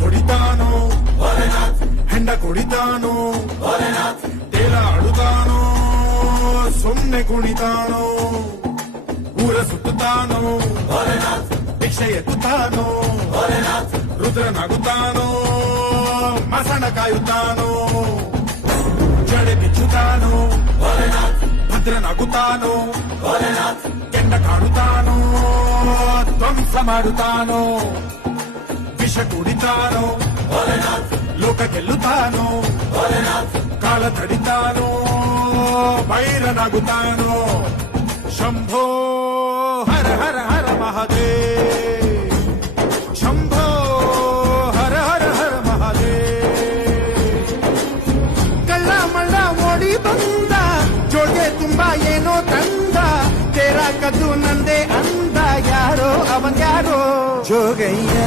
ಹೊಡಿತಾನೋ ಹೆಂಡ ಕೊಡಿತಾನೋ ತೇಲ ಆಡುತ್ತಾನೋ ಸುಮ್ನೆ ಕುಣಿತಾನೋ ಊರ ಸುತ್ತುತ್ತಾನೋ ಭಿಕ್ಷೆ ಎತ್ತುತ್ತಾನೋ ರುದ್ರನಾಗುತ್ತಾನೋ ಮಸಣ ಕಾಯುತ್ತಾನೋ ಜಡೆ ಬಿಚ್ಚುತ್ತಾನೋ ಭದ್ರನಾಗುತ್ತಾನೋ ಕೆಂಡ ಕಾಣುತ್ತಾನೋ ಧ್ವಂಸ ಮಾಡುತ್ತಾನೋ ವಿಷ ಕುಡಿತಾನೋ ಲೋಕ ಗೆಲ್ಲುತ್ತಾನೋ ಕಾಲ ತಡಿತಾನೋ ಭೈರನಾಗುತ್ತಾನೋ ಶಂಭೋ ಹರ ಹರ ಹರ ಮಹಾದೇವ್ ಶಂಭೋ ಹರ ಹರ ಹರ ಮಹಾದೇವ್ ಕಳ್ಳ ಮಳ್ಳ ಓಡಿ ಬಂದ ಜೋಡಿಗೆ ತುಂಬಾ ಏನೋ ತಂದ ತೇರ ಕದ್ದು ನಂದೆ ಅಂದ ಯಾರೋ ಅವನ್ ಯಾರೋ ಜೋಗಯ್ಯ